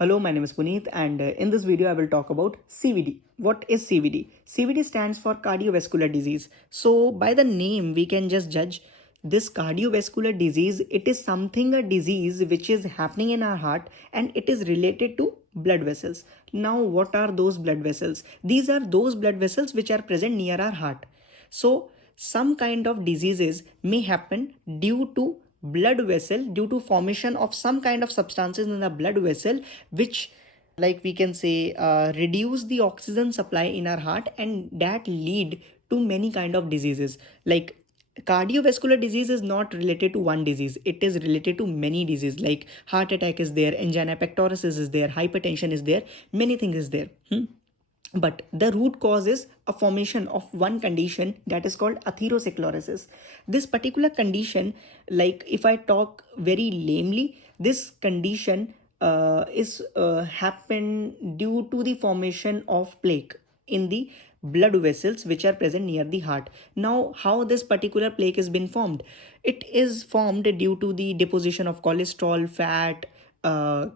Hello, my name is Puneet, and in this video, I will talk about CVD. What is CVD? CVD stands for cardiovascular disease. So, by the name, we can just judge this cardiovascular disease. It is something a disease which is happening in our heart and it is related to blood vessels. Now, what are those blood vessels? These are those blood vessels which are present near our heart. So, some kind of diseases may happen due to blood vessel, due to formation of some kind of substances in the blood vessel which, like we can say, reduce the oxygen supply in our heart, and that lead to many kind of diseases. Like cardiovascular disease is not related to one disease, it is related to many diseases. Like heart attack is there, angina pectoris is there, hypertension is there, many things is there. But the root cause is a formation of one condition that is called atherosclerosis. This particular condition, like if I talk very lamely, this condition is happen due to the formation of plaque in the blood vessels which are present near the heart. Now, how this particular plaque has been formed? It is formed due to the deposition of cholesterol, fat,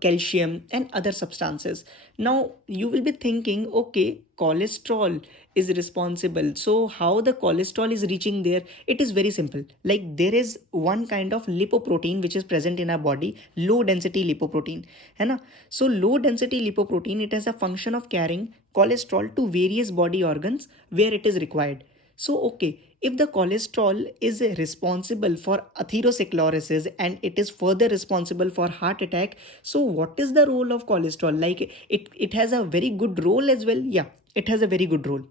calcium and other substances. Now you will be thinking, okay, cholesterol is responsible, so how the cholesterol is reaching there? It is very simple. Like there is one kind of lipoprotein which is present in our body, low density lipoprotein, है ना? So low density lipoprotein, it has a function of carrying cholesterol to various body organs where it is required. So, okay, if the cholesterol is responsible for atherosclerosis and it is further responsible for heart attack, so what is the role of cholesterol? Like it has a very good role as well. Yeah, it has a very good role.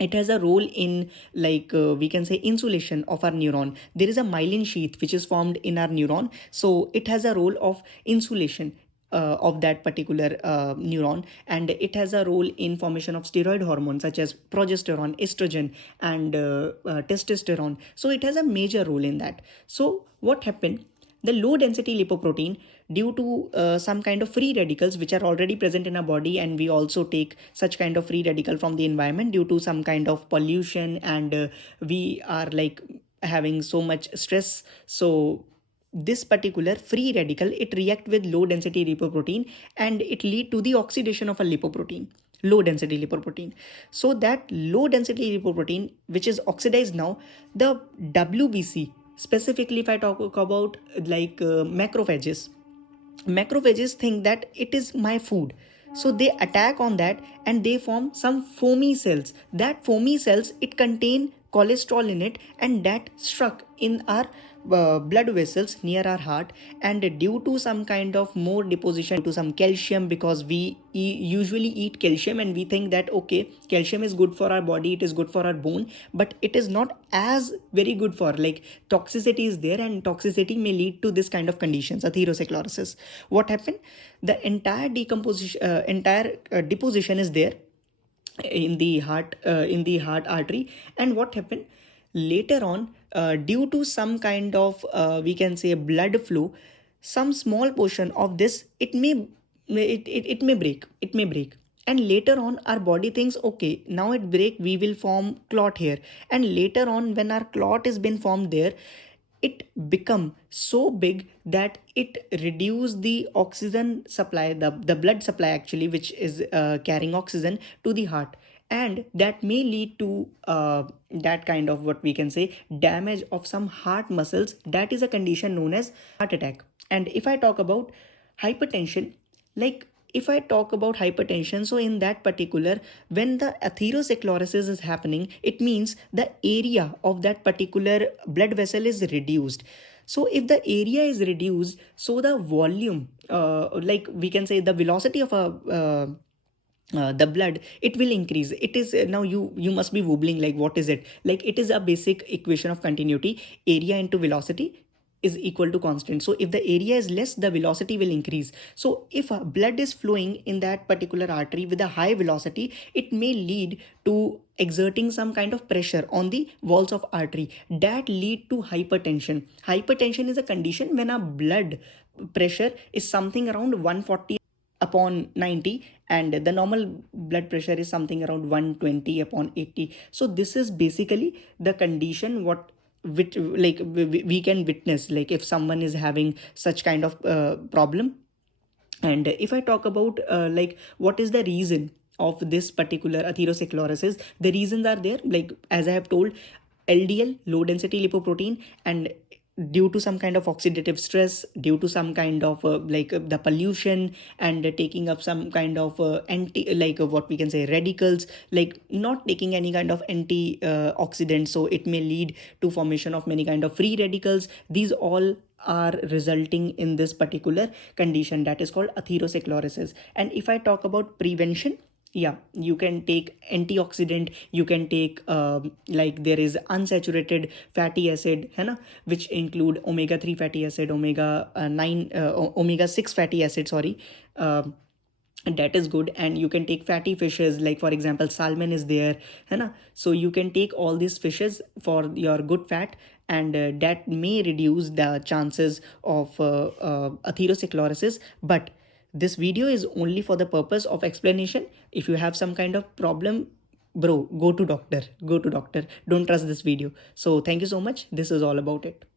It has a role in, like we can say, insulation of our neuron. There is a myelin sheath which is formed in our neuron, so it has a role of insulation of that particular neuron, and it has a role in formation of steroid hormones such as progesterone, estrogen and testosterone. So it has a major role in that. So what happened? The low density lipoprotein, due to some kind of free radicals which are already present in our body, and we also take such kind of free radical from the environment due to some kind of pollution, and we are like having so much stress. So this particular free radical, it react with low density lipoprotein and it lead to the oxidation of a lipoprotein, low density lipoprotein. So that low density lipoprotein which is oxidized now, the WBC, specifically if I talk about like macrophages think that it is my food, so they attack on that and they form some foamy cells. That foamy cells, it contain cholesterol in it, and that struck in our blood vessels near our heart, and due to some kind of more deposition to some calcium, because we usually eat calcium and we think that okay, calcium is good for our body, it is good for our bone, but it is not as very good for, like toxicity is there, and toxicity may lead to this kind of conditions, atherosclerosis. What happened? The entire decomposition, entire deposition is there in the heart artery. And what happened later on, due to some kind of we can say blood flow, some small portion of this, it may break, and later on our body thinks okay, now it break, we will form clot here, and later on when our clot has been formed there, it become so big that it reduce the oxygen supply, the blood supply actually, which is carrying oxygen to the heart, and that may lead to that kind of, what we can say, damage of some heart muscles. That is a condition known as heart attack. And if I talk about hypertension, like if I talk about hypertension, so in that particular, when the atherosclerosis is happening, it means the area of that particular blood vessel is reduced. So if the area is reduced, so the volume, like we can say the velocity of a the blood, it will increase. It is now you must be wobbling like what is it, like it is a basic equation of continuity, area into velocity is equal to constant. So if the area is less, the velocity will increase. So if blood is flowing in that particular artery with a high velocity, it may lead to exerting some kind of pressure on the walls of artery, that lead to hypertension. Hypertension is a condition when a blood pressure is something around 140 upon 90, and the normal blood pressure is something around 120 upon 80. So this is basically the condition what which like we can witness, like if someone is having such kind of problem. And if I talk about like what is the reason of this particular atherosclerosis, the reasons are there, like as I have told, LDL, low density lipoprotein, and due to some kind of oxidative stress, due to some kind of the pollution, and taking up some kind of anti, what we can say, radicals, like not taking any kind of anti oxidants, so it may lead to formation of many kind of free radicals. These all are resulting in this particular condition that is called atherosclerosis. And if I talk about prevention, yeah, you can take antioxidant, you can take like there is unsaturated fatty acid है ना, which include omega 3 fatty acid, omega 9 omega 6 fatty acid, sorry, that is good. And you can take fatty fishes, like for example salmon is there है ना, so you can take all these fishes for your good fat, and that may reduce the chances of atherosclerosis. But this video is only for the purpose of explanation. If you have some kind of problem, bro, go to doctor, don't trust this video. So thank you so much, this is all about it.